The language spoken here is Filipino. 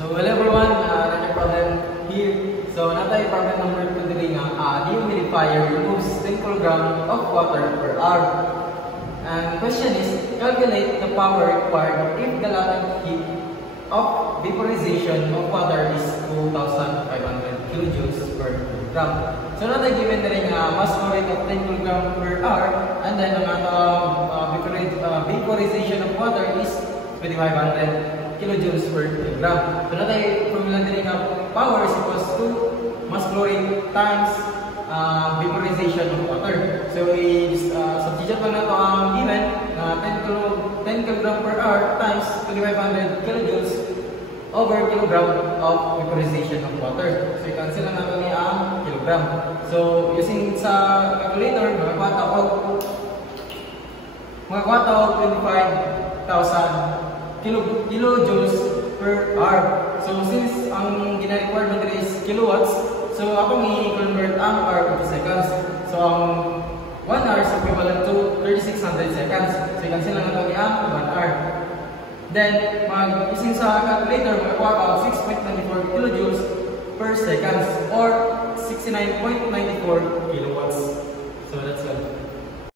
So hello everyone, another problem here. So natay problem number 2 diri nga dehumidifier removes 10 kg of water per hour. And question is, calculate the power required if the latent heat of vaporization of water is 2,500 kilojoules per kilogram. So natay given diri nga mass flow rate of 10 kg per hour, and then ang vaporization of water is 2,500 kilojoules per kilogram. So natay formula diri nga power is equals to mass flow rate times vaporization of water. So substitute lang nato ang given na 10 kg per hour times 2,500 kilojoules over kilogram of vaporization of water. So i-cancel lang nato ni ang kilogram. So using sa calculator makakuha og 25,000 kilojoules per hour. So since ang gina-require na diri is kilowatts, so akong i-convert ang hour into seconds. So ang 1 hour is equivalent to 3,600 seconds. So i-cancel lang nato ni ang 1 hour. Then using sa calculator makakuha ka og 6.94 kilojoules per seconds or 69.94 kilowatts. So that's all.